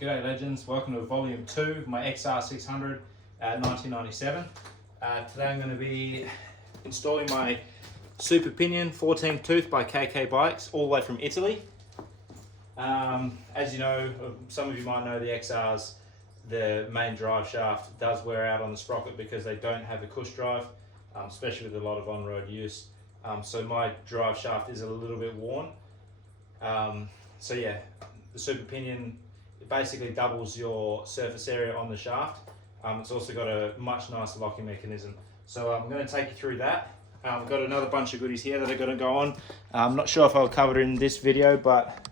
G'day legends, welcome to volume 2 of my XR600 1997. Today I'm going to be installing my Super Pinion 14 tooth by KK Bikes, all the way from Italy. As you know, some of you might know the XRs, the main drive shaft does wear out on the sprocket because they don't have a cush drive, especially with a lot of on-road use. So my drive shaft is a little bit worn. So yeah, the Super Pinion, it basically doubles your surface area on the shaft. It's also got a much nicer locking mechanism. So I'm going to take you through that. I've got another bunch of goodies here that are going to go on. I'm not sure if I'll cover it in this video, but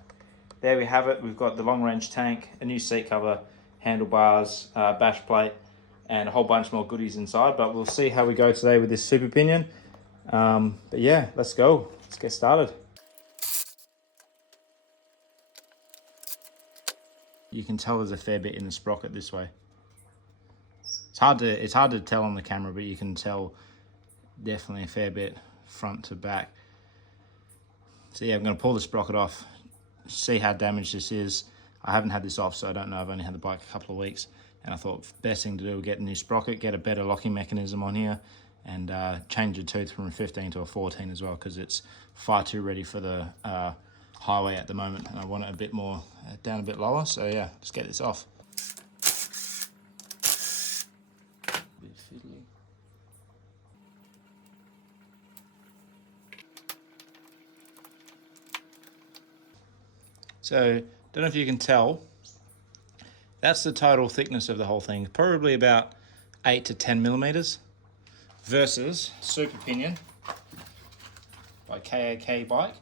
there we have it. We've got the long range tank, a new seat cover, handlebars, bash plate, and a whole bunch more goodies inside. But we'll see how we go today with this Super Pinion. But yeah, let's go. Let's get started. You can tell there's a fair bit in the sprocket this way. It's hard to tell on the camera, but you can tell definitely a fair bit front to back. So yeah, I'm going to pull the sprocket off, see how damaged this is. I haven't had this off, so I don't know. I've only had the bike a couple of weeks, and I thought best thing to do, get a new sprocket, get a better locking mechanism on here, and change the tooth from a 15 to a 14 as well, because it's far too ready for the highway at the moment, and I want it a bit more down a bit lower. So yeah, let's get this off. Bit fiddly. So don't know if you can tell, that's the total thickness of the whole thing, probably about 8 to 10 millimeters, versus Super Pinion by KK Bike.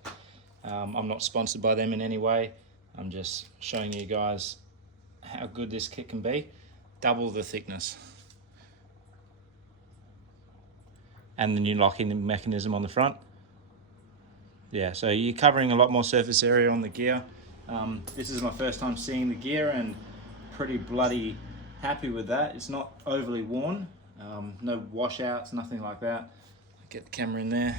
I'm not sponsored by them in any way. I'm just showing you guys how good this kit can be. Double the thickness. And the new locking mechanism on the front. Yeah, so you're covering a lot more surface area on the gear. This is my first time seeing the gear, and pretty bloody happy with that. It's not overly worn. No washouts, nothing like that. Get the camera in there.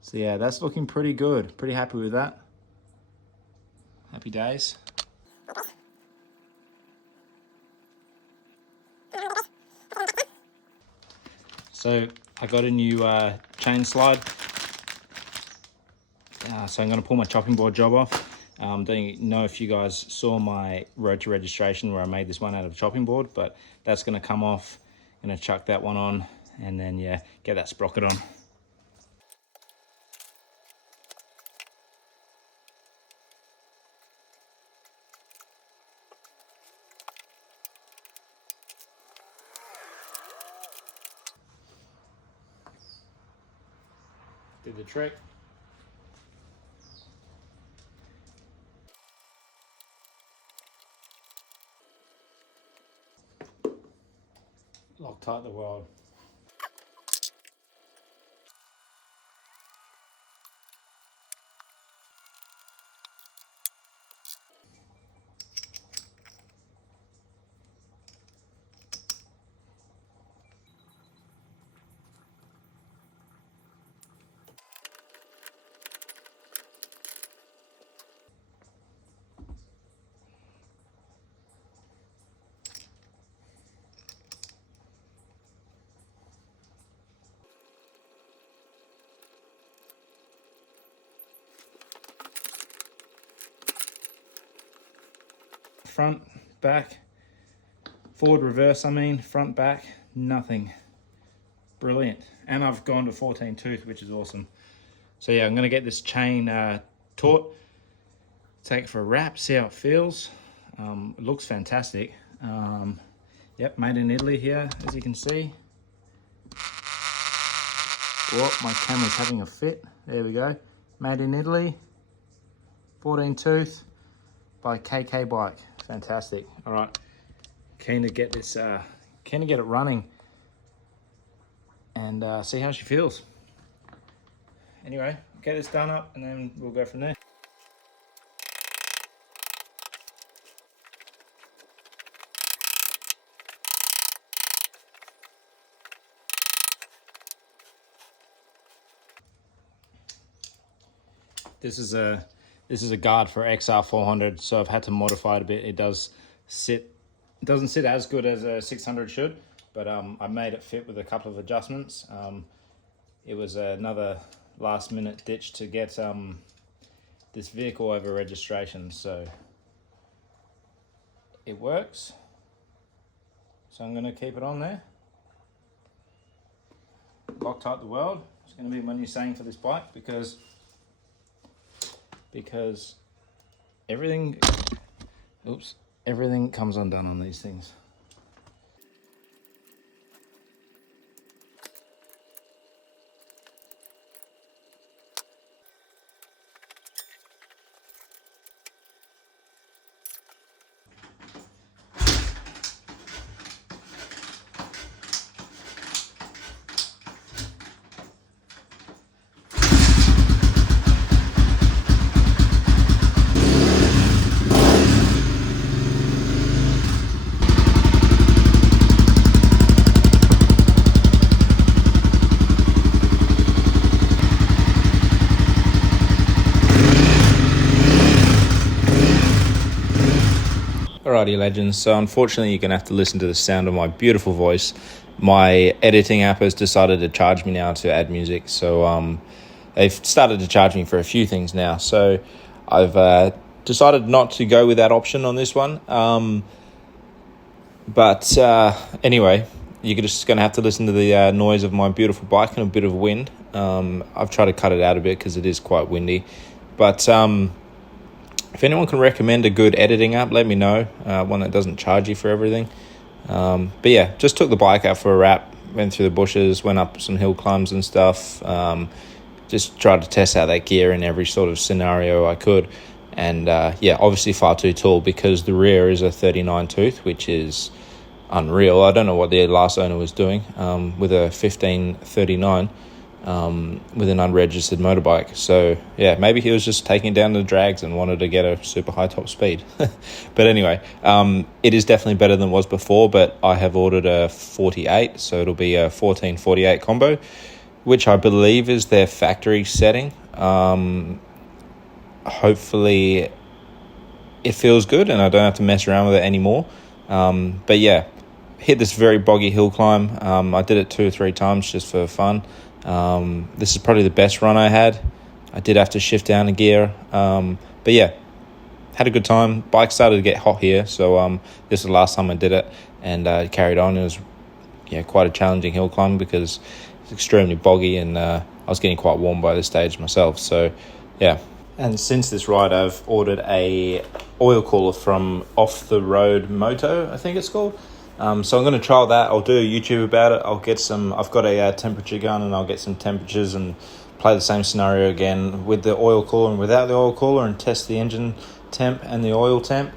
So yeah, that's looking pretty good. Pretty happy with that. Happy days. So I got a new chain slide. So I'm going to pull my chopping board job off. Don't know if you guys saw my road to registration where I made this one out of a chopping board, but that's going to come off. I'm going to chuck that one on, and then yeah, get that sprocket on. Did the trick. Loctite the world. Front, back, forward, reverse, front, back, nothing. Brilliant. And I've gone to 14 tooth, which is awesome. So yeah, I'm going to get this chain taut, take it for a wrap, see how it feels. It looks fantastic. Yep, made in Italy here, as you can see. Oh, my camera's having a fit. There we go. Made in Italy, 14 tooth by KK Bike. Fantastic. All right, keen to get this, keen to get it running and see how she feels. Anyway, get this done up and then we'll go from there. This This is a guard for XR400, so I've had to modify it a bit. It doesn't sit as good as a 600 should, but I made it fit with a couple of adjustments. It was another last minute ditch to get this vehicle over registration, so it works. So I'm going to keep it on there. Loctite the world. It's going to be my new saying for this bike because everything comes undone on these things. Alrighty legends, so unfortunately you're going to have to listen to the sound of my beautiful voice. My editing app has decided to charge me now to add music, so they've started to charge me for a few things now. So I've decided not to go with that option on this one. But anyway, you're just going to have to listen to the noise of my beautiful bike and a bit of wind. I've tried to cut it out a bit because it is quite windy. But if anyone can recommend a good editing app, let me know. One that doesn't charge you for everything. But yeah, just took the bike out for a wrap, went through the bushes, went up some hill climbs and stuff. Just tried to test out that gear in every sort of scenario I could. And yeah, obviously far too tall because the rear is a 39 tooth, which is unreal. I don't know what the last owner was doing with a 1539. With an unregistered motorbike. So yeah, maybe he was just taking it down the drags and wanted to get a super high top speed. But anyway, it is definitely better than it was before, but I have ordered a 48, so it'll be a 1448 combo, which I believe is their factory setting. Hopefully it feels good and I don't have to mess around with it anymore. But yeah, hit this very boggy hill climb. I did it 2 or 3 times just for fun. This is probably the best run I had. I did have to shift down a gear, but yeah, had a good time. Bike started to get hot here, so this is the last time I did it, and carried on. It was quite a challenging hill climb because it's extremely boggy, and I was getting quite warm by this stage myself. So yeah, and since this ride, I've ordered a oil cooler from Off the Road Moto, I think it's called. So I'm going to trial that. I'll do a YouTube about it. I've got a temperature gun, and I'll get some temperatures and play the same scenario again with the oil cooler and without the oil cooler and test the engine temp and the oil temp.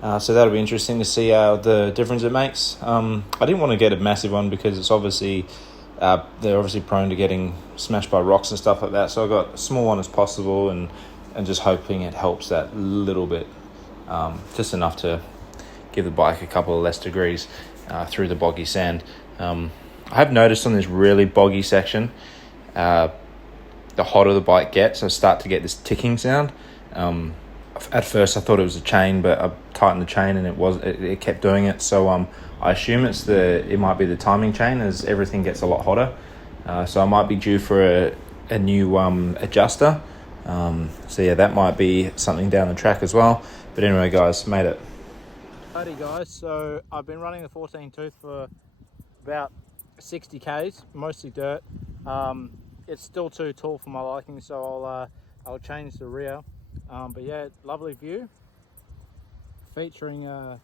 So that'll be interesting to see the difference it makes. I didn't want to get a massive one because it's obviously they're obviously prone to getting smashed by rocks and stuff like that. So I got a small one as possible and just hoping it helps that little bit, just enough to give the bike a couple of less degrees through the boggy sand. I have noticed on this really boggy section, the hotter the bike gets, I start to get this ticking sound. At first I thought it was a chain, but I tightened the chain and it kept doing it. So I assume it might be the timing chain as everything gets a lot hotter. So I might be due for a new adjuster. So yeah, that might be something down the track as well. But anyway, guys, made it. Alrighty guys, so I've been running the 14 tooth for about 60 k's, mostly dirt. It's still too tall for my liking, so I'll change the rear. But yeah, lovely view, featuring a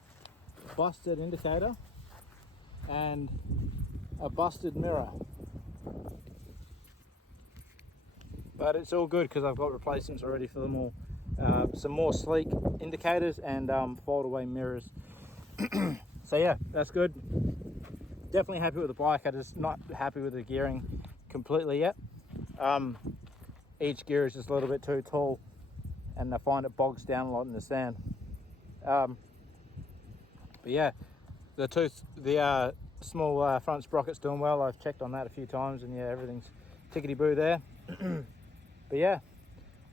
busted indicator and a busted mirror. But it's all good because I've got replacements already for them all. Some more sleek indicators and fold away mirrors. So yeah, that's good. Definitely happy with the bike. I'm just not happy with the gearing completely yet. Each gear is just a little bit too tall and I find it bogs down a lot in the sand. But yeah, the small front sprocket's doing well. I've checked on that a few times and yeah, everything's tickety-boo there. But yeah,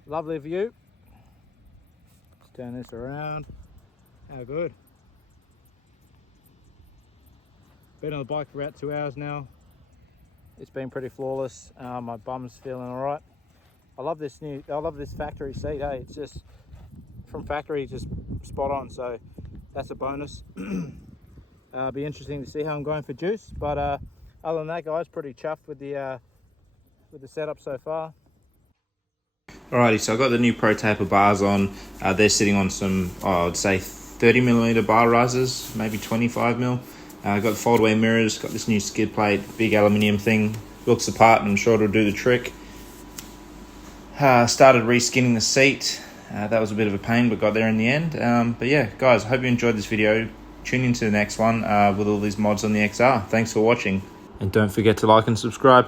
lovely view. Turn this around. How good. Been on the bike for about 2 hours now. It's been pretty flawless. My bum's feeling all right. I love this factory seat. Hey, it's just from factory, just spot on. So that's a bonus. Be interesting to see how I'm going for juice. But other than that, guys, pretty chuffed with the setup so far. Alrighty, so I got the new Pro Taper bars on. They're sitting on some, I would say 30mm bar risers, maybe 25mm. Got the fold-away mirrors, got this new skid plate, big aluminium thing. Looks the part and I'm sure it'll do the trick. Started reskinning the seat. That was a bit of a pain, but got there in the end. But yeah, guys, I hope you enjoyed this video. Tune into the next one with all these mods on the XR. Thanks for watching. And don't forget to like and subscribe.